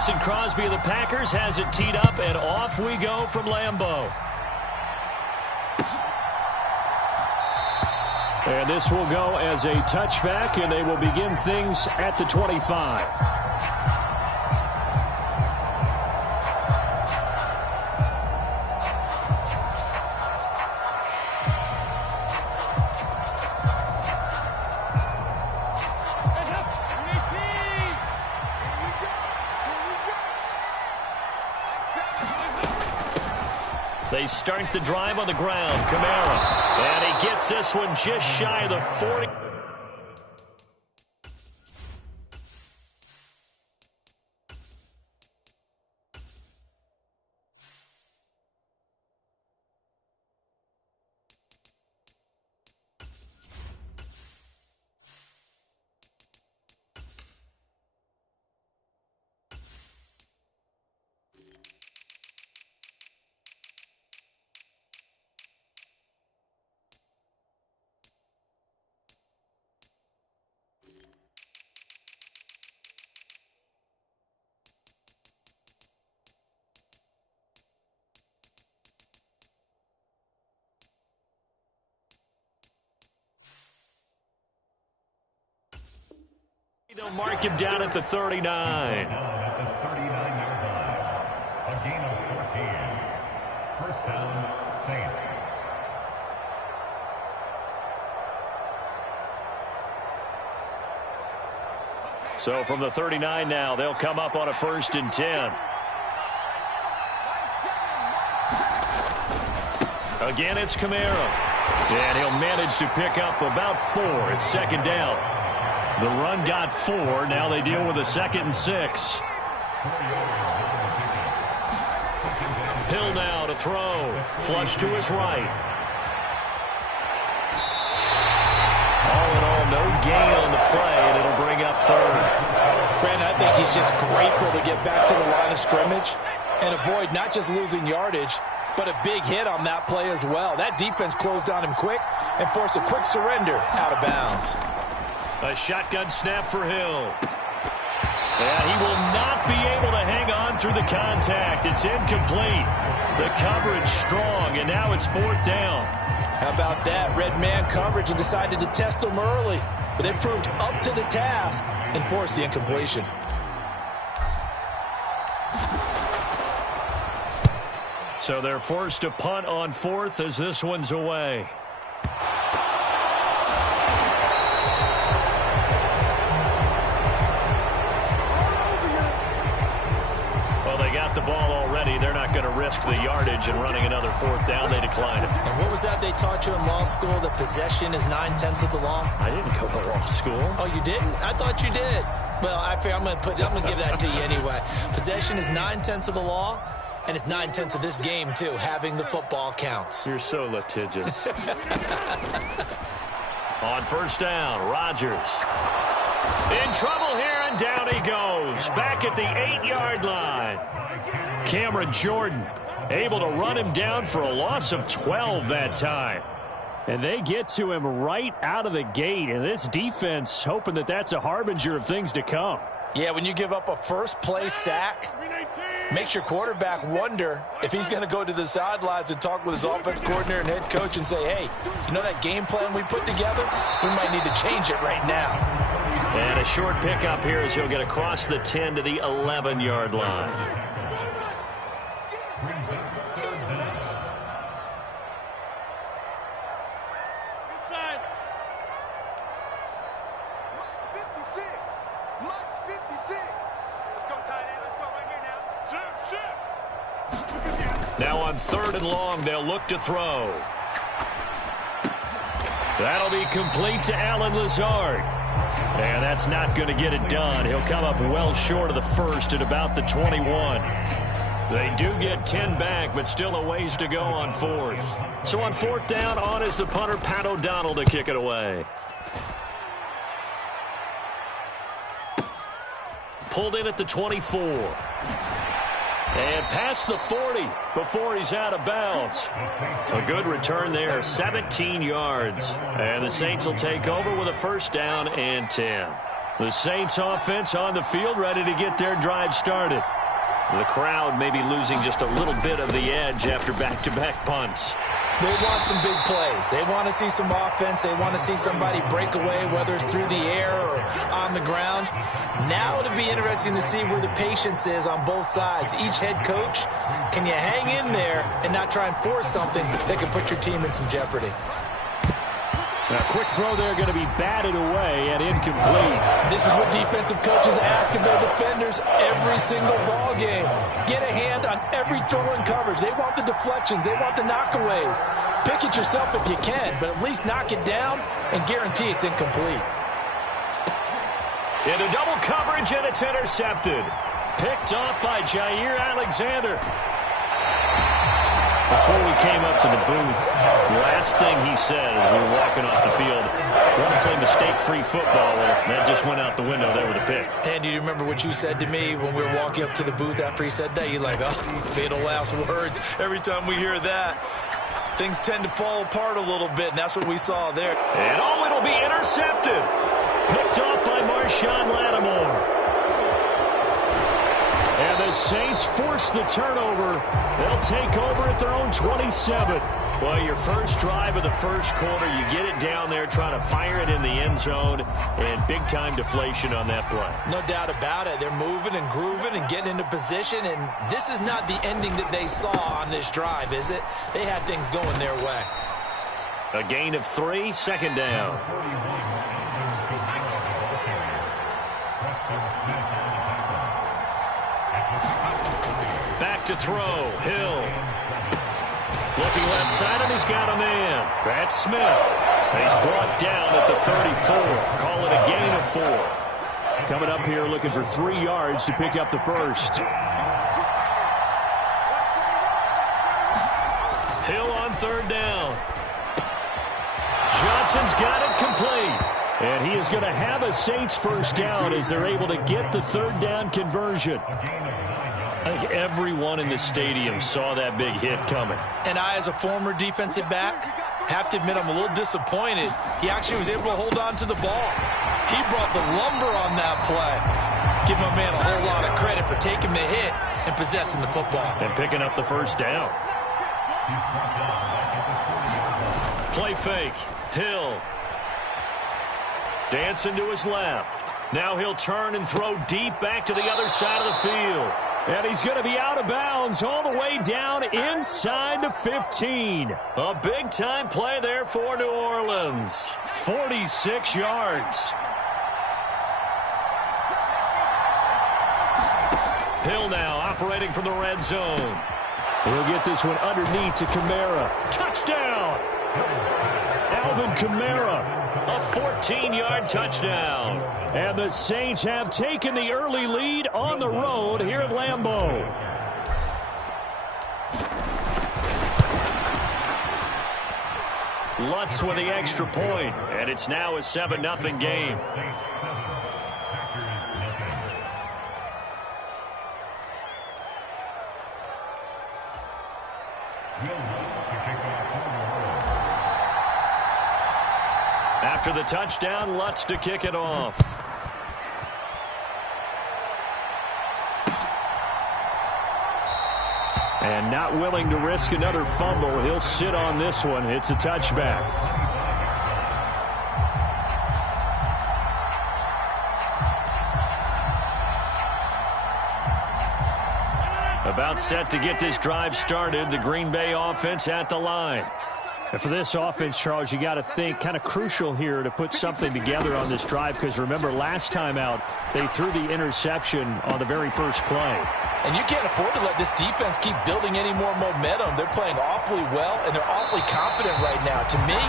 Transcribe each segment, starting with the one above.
Mason Crosby of the Packers has it teed up, and off we go from Lambeau. And this will go as a touchback, and they will begin things at the 25. They start the drive on the ground. Kamara. And he gets this one just shy of the 40. They'll mark him down at the 39. At the 39-yard line. A gain of 14. First down, Saints. So from the 39 now, they'll come up on a 1st and 10. Again, it's Kamara. And he'll manage to pick up about 4. It's 2nd down. The run got 4. Now they deal with a 2nd and 6. Hill now to throw. Flush to his right. All in all, no gain on the play, and it'll bring up 3rd. Brandon, I think he's just grateful to get back to the line of scrimmage and avoid not just losing yardage, but a big hit on that play as well. That defense closed on him quick and forced a quick surrender out of bounds. A shotgun snap for Hill. And he will not be able to hang on through the contact. It's incomplete. The coverage strong, and now it's 4th down. How about that? Red man coverage and decided to test them early. But it proved up to the task and forced the incompletion. So they're forced to punt on 4th as this one's away. The ball already. They're not going to risk the yardage and running another 4th down. They decline it. And what was that they taught you in law school, that possession is 9/10 of the law? I didn't go to law school. Oh, you didn't? I thought you did. Well, I figure I'm going to give that to you anyway. Possession is 9/10 of the law, and it's 9/10 of this game too. Having the football counts. You're so litigious. On 1st down, Rodgers in trouble here, and down he goes. Back at the 8-yard line. Cameron Jordan able to run him down for a loss of 12 that time. And they get to him right out of the gate. And this defense hoping that that's a harbinger of things to come. Yeah, when you give up a first-play sack, makes your quarterback wonder if he's going to go to the sidelines and talk with his offense coordinator and head coach and say, hey, you know that game plan we put together? We might need to change it right now. And a short pickup here as he'll get across the 10 to the 11-yard line. Now on 3rd and long, they'll look to throw. That'll be complete to Allen Lazard. And that's not going to get it done. He'll come up well short of the 1st at about the 21. They do get 10 back, but still a ways to go on 4th. So on 4th down, on is the punter, Pat O'Donnell, to kick it away. Pulled in at the 24. And past the 40 before he's out of bounds. A good return there, 17 yards. And the Saints will take over with a 1st down and 10. The Saints offense on the field, ready to get their drive started. The crowd may be losing just a little bit of the edge after back-to-back punts. They want some big plays. They want to see some offense. They want to see somebody break away, whether it's through the air or on the ground. Now it'll be interesting to see where the patience is on both sides. Each head coach, can you hang in there and not try and force something that can put your team in some jeopardy? A quick throw there going to be batted away and incomplete. This is what defensive coaches ask of their defenders every single ball game. Get a hand on every throw in coverage. They want the deflections. They want the knockaways. Pick it yourself if you can, but at least knock it down and guarantee it's incomplete. Into double coverage, and it's intercepted. Picked off by Jair Alexander. Before we came up to the booth, the last thing he said as we were walking off the field, we want to play mistake-free football. Well, that just went out the window there with a pick. And do you remember what you said to me when we were walking up to the booth after he said that? You're like, oh, fatal last words. Every time we hear that, things tend to fall apart a little bit, and that's what we saw there. And it'll be intercepted. Picked off by Marshawn Lattimore. And the Saints force the turnover. They'll take over at their own 27. Well, your first drive of the first quarter, you get it down there, trying to fire it in the end zone, and big-time deflation on that play. No doubt about it. They're moving and grooving and getting into position, and this is not the ending that they saw on this drive, is it? They had things going their way. A gain of 3, second down. Back to throw, Hill. Looking left side, and he's got a man. That's Smith. And he's brought down at the 34. Call it a gain of 4. Coming up here looking for 3 yards to pick up the first. Hill on third down. Johnson's got it complete. And he is going to have a Saints first down as they're able to get the third down conversion. I think everyone in the stadium saw that big hit coming. And I, as a former defensive back, have to admit I'm a little disappointed. He actually was able to hold on to the ball. He brought the lumber on that play. Give my man a whole lot of credit for taking the hit and possessing the football. And picking up the first down. Play fake. Hill. Dancing to his left. Now he'll turn and throw deep back to the other side of the field. And he's going to be out of bounds all the way down inside the 15. A big-time play there for New Orleans. 46 yards. Hill now operating from the red zone. He'll get this one underneath to Kamara. Touchdown! Alvin Kamara. A 14-yard touchdown. And the Saints have taken the early lead on the road here at Lambeau. Lutz with the extra point, and it's now a 7-0 game. After the touchdown, Lutz to kick it off. And not willing to risk another fumble, he'll sit on this one. It's a touchback. About set to get this drive started, the Green Bay offense at the line. And for this offense, Charles, you got to think kind of crucial here to put something together on this drive, because remember last time out they threw the interception on the very first play. And you can't afford to let this defense keep building any more momentum. They're playing awfully well, and they're awfully confident right now. To me,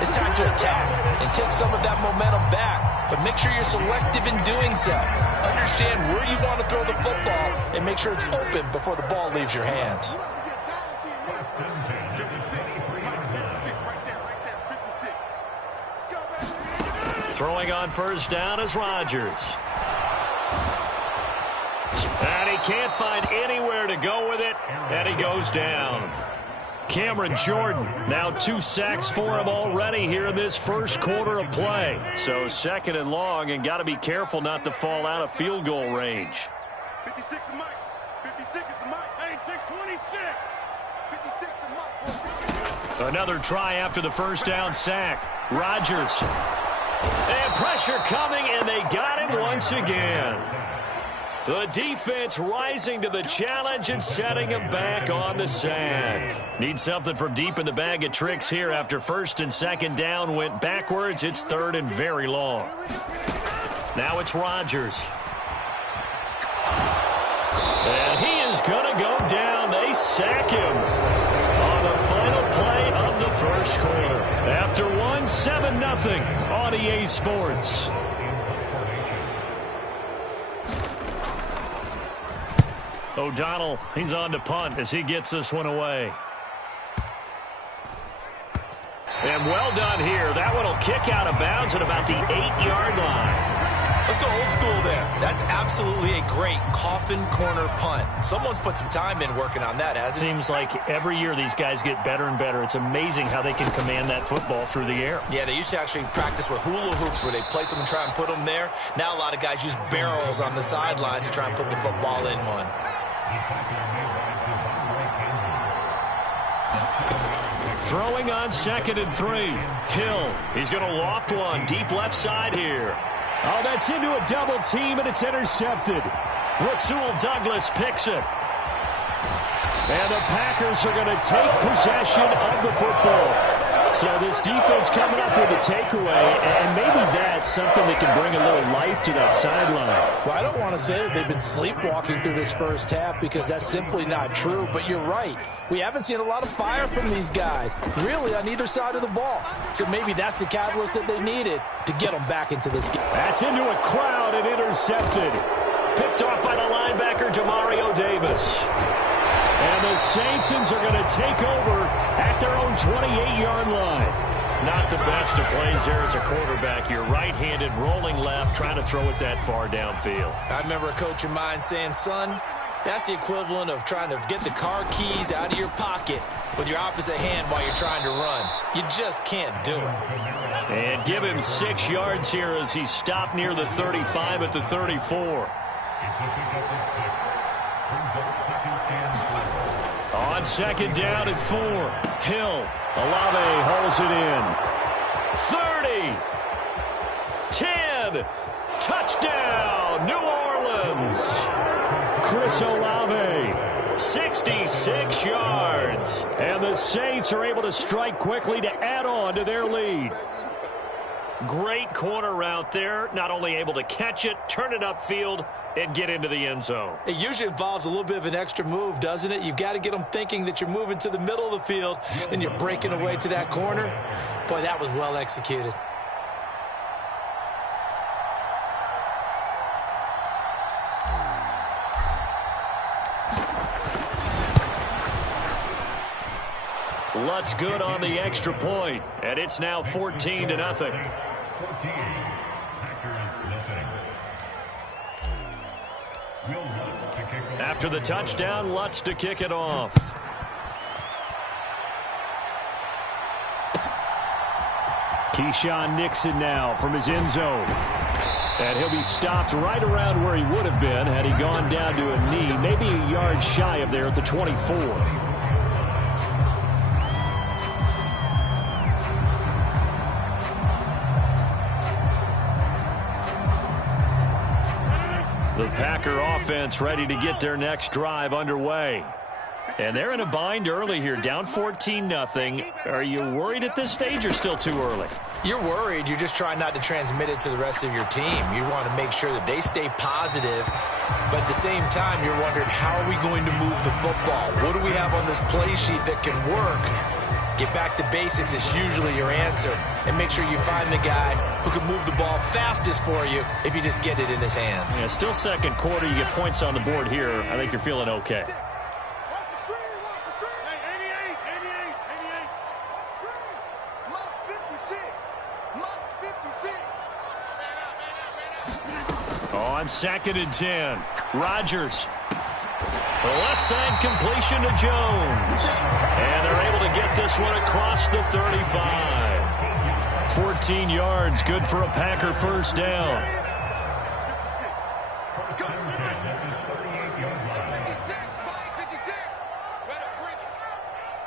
it's time to attack and take some of that momentum back. But make sure you're selective in doing so. Understand where you want to throw the football and make sure it's open before the ball leaves your hands. Throwing on first down is Rodgers. And he can't find anywhere to go with it, and he goes down. Cameron Jordan, now 2 sacks for him already here in this first quarter of play. So second and long, and got to be careful not to fall out of field goal range. 56 is Mike. 56 is the Mike. Hey, 626. 56 is Mike. Another try after the first down sack. Rodgers. And pressure coming, and they got him once again. The defense rising to the challenge and setting him back on the sack. Need something from deep in the bag of tricks here after first and second down went backwards. It's third and very long. Now it's Rodgers. And he is going to go down. They sack him on the final play of the first quarter. After 7-0 on EA Sports. O'Donnell, he's on to punt as he gets this one away. And well done here. That one will kick out of bounds at about the 8-yard line. Let's go old school there. That's absolutely a great coffin corner punt. Someone's put some time in working on that, hasn't it? Seems like every year these guys get better and better. It's amazing how they can command that football through the air. Yeah, they used to actually practice with hula hoops where they place them and try and put them there. Now a lot of guys use barrels on the sidelines to try and put the football in one. Throwing on 2nd and 3. Hill, he's going to loft one deep left side here. Oh, that's into a double team, and it's intercepted. Rasul Douglas picks it. And the Packers are going to take possession of the football. So this defense coming up with a takeaway, and maybe that's something that can bring a little life to that sideline. Well, I don't want to say that they've been sleepwalking through this first half because that's simply not true, but you're right. We haven't seen a lot of fire from these guys, really, on either side of the ball. So maybe that's the catalyst that they needed to get them back into this game. That's into a crowd and intercepted. Picked off by the linebacker, Demario Davis. And the Saints are going to take over at their own 28-yard line. Not the best of plays there as a quarterback. You're right-handed, rolling left, trying to throw it that far downfield. I remember a coach of mine saying, son, that's the equivalent of trying to get the car keys out of your pocket with your opposite hand while you're trying to run. You just can't do it. And give him 6 yards here as he stopped near the 35 at the 34. On 2nd down at 4. Hill. Olave holds it in. 30. 10. Touchdown, New Orleans. Chris Olave. 66 yards. And the Saints are able to strike quickly to add on to their lead. Great corner route there. Not only able to catch it, turn it upfield, and get into the end zone. It usually involves a little bit of an extra move, doesn't it? You've got to get them thinking that you're moving to the middle of the field, and you're breaking away to that corner. Boy, that was well executed. Lutz good on the extra point, and it's now 14-0. After the touchdown, Lutz to kick it off. Keyshawn Nixon now from his end zone. And he'll be stopped right around where he would have been had he gone down to a knee, maybe a yard shy of there at the 24. The Packer offense ready to get their next drive underway. And they're in a bind early here, down 14-0. Are you worried at this stage or still too early? You're worried. You're just trying not to transmit it to the rest of your team. You want to make sure that they stay positive. But at the same time, you're wondering, how are we going to move the football? What do we have on this play sheet that can work? Get back to basics is usually your answer. And make sure you find the guy who can move the ball fastest for you if you just get it in his hands. Yeah, still second quarter. You get points on the board here. I think you're feeling okay. On 2nd and 10, Rodgers. The left side completion to Jones. And they're able to get this one across the 35. 14 yards, good for a Packer first down. 56. 56, Mike, 56. Better bring it.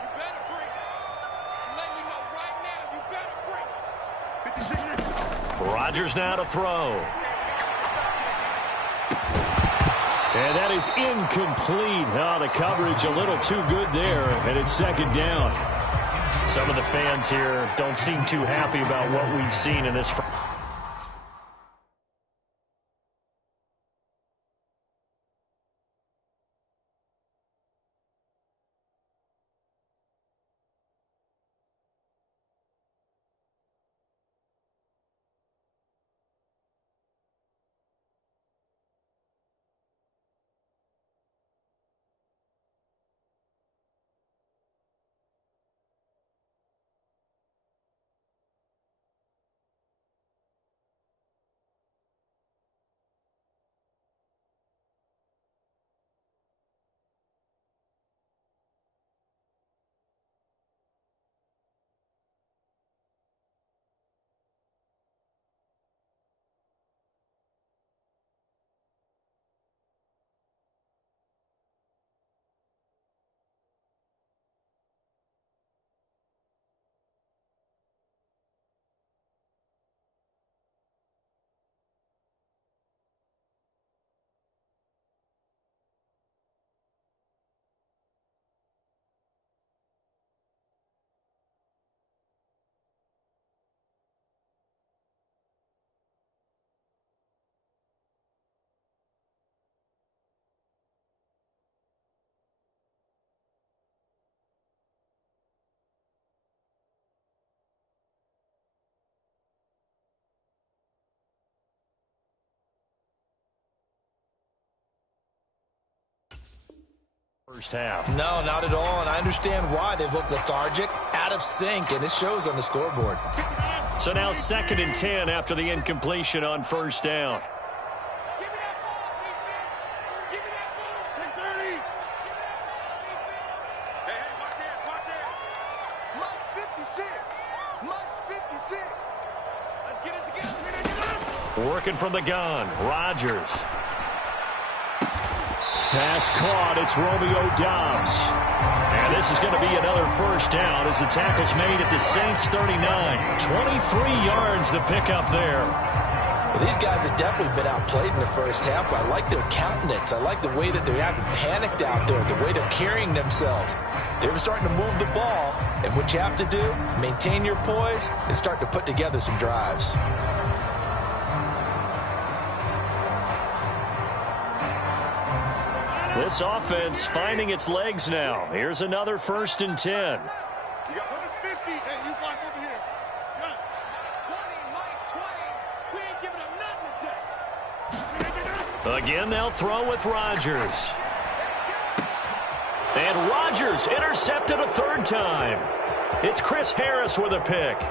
You better bring it. I'm letting you know right now, you better bring it. 56. Rodgers now to throw. And that is incomplete. Oh, the coverage a little too good there, and it's second down. Some of the fans here don't seem too happy about what we've seen in this. First half. No, not at all, and I understand why. They've looked lethargic, out of sync, and it shows on the scoreboard. So now 2nd and 10 after the incompletion on first down. Give me that ball, defense. Give me that ball. 10-30. Hey, watch it, watch it. Mike's 56. Mike's 56. Let's get it together. Working from the gun, Rodgers. Pass caught, it's Romeo Doubs. And this is going to be another first down as the tackle's made at the Saints 39. 23 yards the pickup there. Well, these guys have definitely been outplayed in the first half, but I like their countenance. I like the way that they haven't panicked out there, the way they're carrying themselves. They were starting to move the ball, and what you have to do, maintain your poise and start to put together some drives. This offense finding its legs now. Here's another 1st and 10. You got 150, and you block over here. Run. 20, Mike, 20. We ain't giving them nothing today. Again, they'll throw with Rodgers. And Rodgers intercepted a 3rd time. It's Chris Harris with a pick.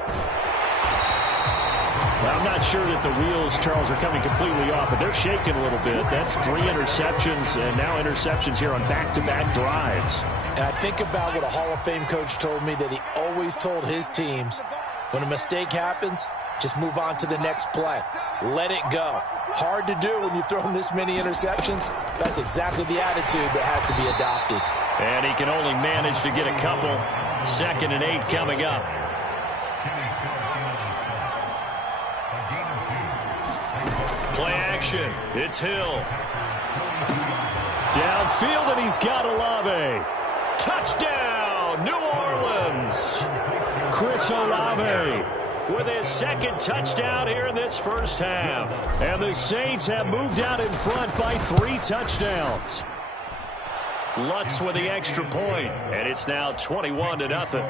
Well, I'm not sure that the wheels, Charles, are coming completely off, but they're shaking a little bit. That's 3 interceptions, and now interceptions here on back-to-back drives. And I think about what a Hall of Fame coach told me that he always told his teams, when a mistake happens, just move on to the next play. Let it go. Hard to do when you've thrown this many interceptions. That's exactly the attitude that has to be adopted. And he can only manage to get a couple. 2nd and 8 coming up. Play action. It's Hill. Downfield, and he's got Olave. Touchdown, New Orleans. Chris Olave with his 2nd touchdown here in this first half. And the Saints have moved out in front by 3 touchdowns. Lutz with the extra point, and it's now 21-0.